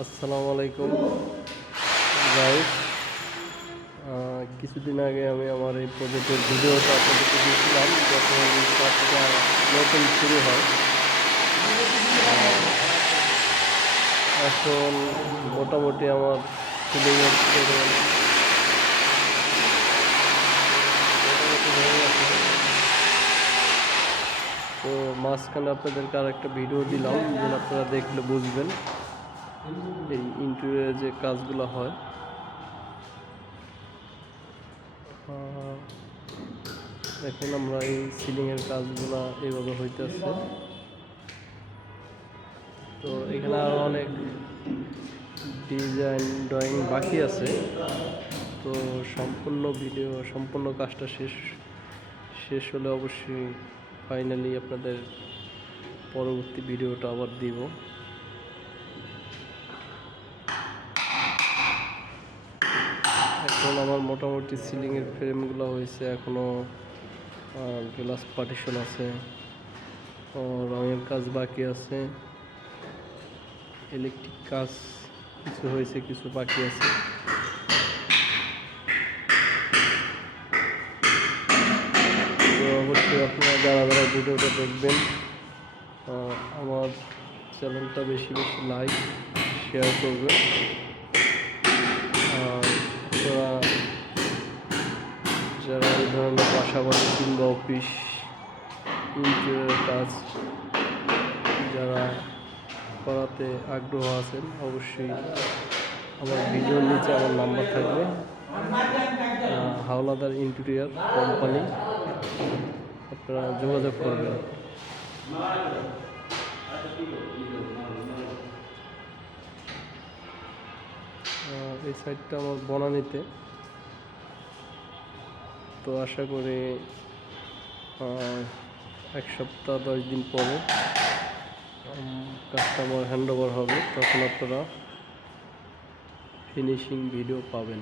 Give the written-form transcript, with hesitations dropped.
আসসালামু আলাইকুম গাইস। কিছুদিন আগে আমি আমার এই প্রজেক্টের ভিডিওটা আপনাদেরকে দিয়েছিলাম যখন কাজটা নতুন শুরু হয়। এখন মোটামুটি আমার সিলিংয়ের মোটামুটি হয়ে গেছে। তো মাঝখানে আপনাদেরকে আর একটা ভিডিও দিলাম যেন আপনারা দেখলে বুঝবেন এই ইন্টেরিয়রের যে কাজগুলো হয়। এখন আমরা এই সিলিংয়ের কাজগুলো এইভাবে হইতেছে। তো এখানে আরও অনেক ডিজাইন ড্রয়িং বাকি আছে। তো সম্পূর্ণ কাজটা শেষ হলে অবশ্যই ফাইনালি আপনাদের পরবর্তী ভিডিওটা আবার দিব। এখন আমার মোটামুটি সিলিংয়ের ফ্রেমগুলো হয়েছে, এখনও গ্লাস পার্টিশন আছে, রঙের কাজ বাকি আছে, ইলেকট্রিক কাজ কিছু হয়েছে, কিছু বাকি আছে। তো অবশ্যই আপনারা যারা ভিডিওটা দেখবেন আমার চ্যানেলটা বেশি লাইক শেয়ার করবেন। আপনারা যারা এই ধরনের বাসা বাড়ি কিংবা অফিস ইন্টেরিয়রের কাজ যারা করাতে আগ্রহ আছেন অবশ্যই আমার ভিডিওর নিচে আমার নাম্বার থাকবে। হাওলাদার ইন্টেরিয়র কোম্পানি, আপনারা যোগাযোগ করবেন। এই সাইডটা আমার বনানীতে। তো আশা করি 1 সপ্তাহ 10 দিন পরে কাজটা আমার হ্যান্ড ওভার হবে, তখন আপনারা ফিনিশিং ভিডিও পাবেন।